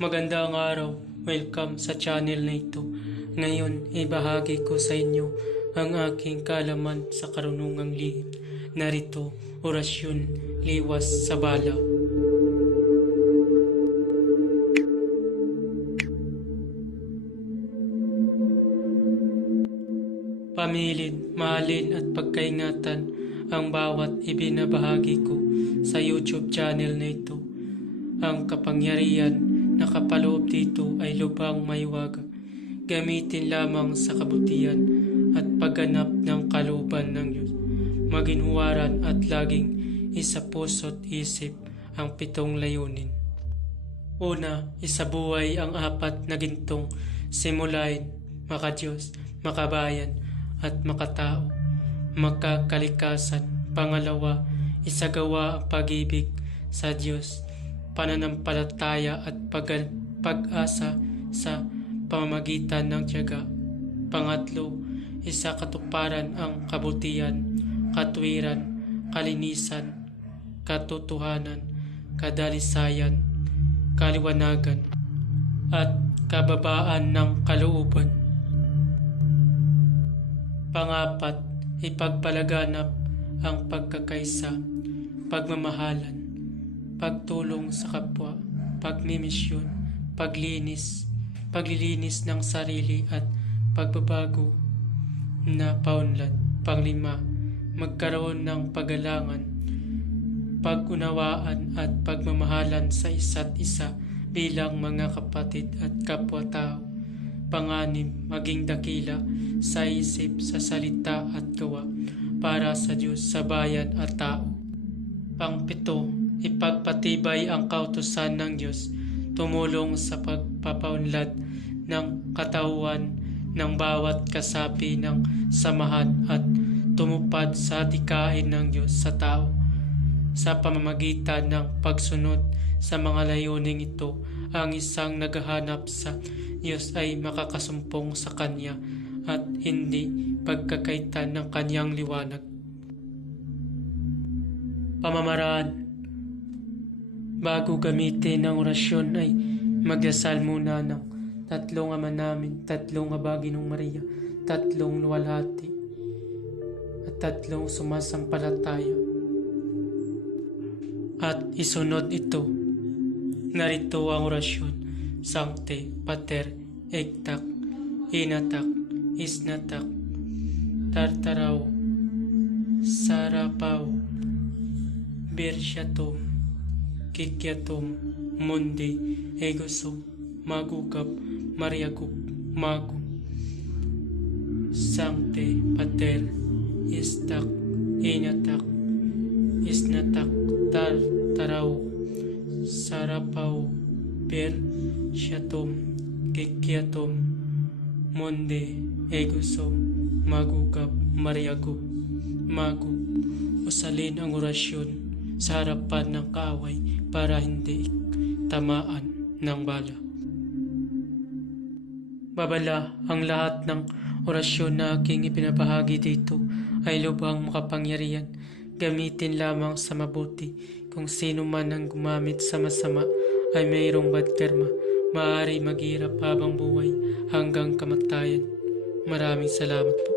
Magandang araw, welcome sa channel na ito. Ngayon, ibahagi ko sa inyo ang aking kaalaman sa karunungang lihim. Narito, orasyon, liwas sa bala. Pamilin, mahalin at pagkaingatan ang bawat ibinabahagi ko sa YouTube channel na ito. Ang kapangyarihan na kapaloob dito ay lubhang maiwaga. Gamitin lamang sa kabutihan at pagganap ng kalooban ng Diyos. Maginhuwaran at laging isa puso't isip ang 7 layunin. Una, isabuhay ang 4 na gintong simulain, makadiyos, makabayan at makatao, makakalikasan. Pangalawa, isagawa ang pag-ibig sa Diyos, pananampalataya at pag-asa sa pamamagitan ng tiyaga. Pangatlo, isakatuparan ang kabutihan, katwiran, kalinisan, katotohanan, kadalisayan, kaliwanagan, at kababaan ng kalooban. Pangapat, ipagpalaganap ang pagkakaisa, pagmamahalan, pagtulong sa kapwa, pagmimisyon, paglilinis ng sarili at pagbabago na paunlad. Panglima, magkaroon ng paggalangan, pag-unawaan at pagmamahalan sa isa't isa bilang mga kapatid at kapwa-tao. Panganim, maging dakila sa isip, sa salita at gawa para sa Diyos, sa bayan at tao. Pangpito, ipagpatibay ang kautusan ng Diyos, tumulong sa pagpapaunlad ng katauhan ng bawat kasapi ng samahan at tumupad sa adikain ng Diyos sa tao. Sa pamamagitan ng pagsunod sa mga layuning ito, ang isang naghahanap sa Diyos ay makakasumpong sa Kanya at hindi pagkakaitan ng Kanyang liwanag. Pamamaraan. Bago gamitin ang orasyon ay magdasal muna ng 3 Ama Namin, 3 Aba Ginoong Maria, 3 luwalhati at 3 sumasampalataya. At isunod ito. Narito ang orasyon. Sancte Pater Ectac Inatak Isnatak Tartarao Sarapao Bersyatum Kikyatum Mundi Egosum Magugap Mariagup Magu. Sancte Pater Istak Inatak Isnatak Tartarao Sarapao Bersyatum Kikyatum Mundi Egosum Magugap Mariagup Magu. Usalin ang orasyon sa harapan ng kaaway para hindi tamaan ng bala. Babala, ang lahat ng orasyon na aking ipinabahagi dito ay lubhang makapangyarihan. Gamitin lamang sa mabuti. Kung sino man ang gumamit sa masama ay mayroong bad karma. Maaari maghirap habang buhay hanggang kamatayan. Maraming salamat po.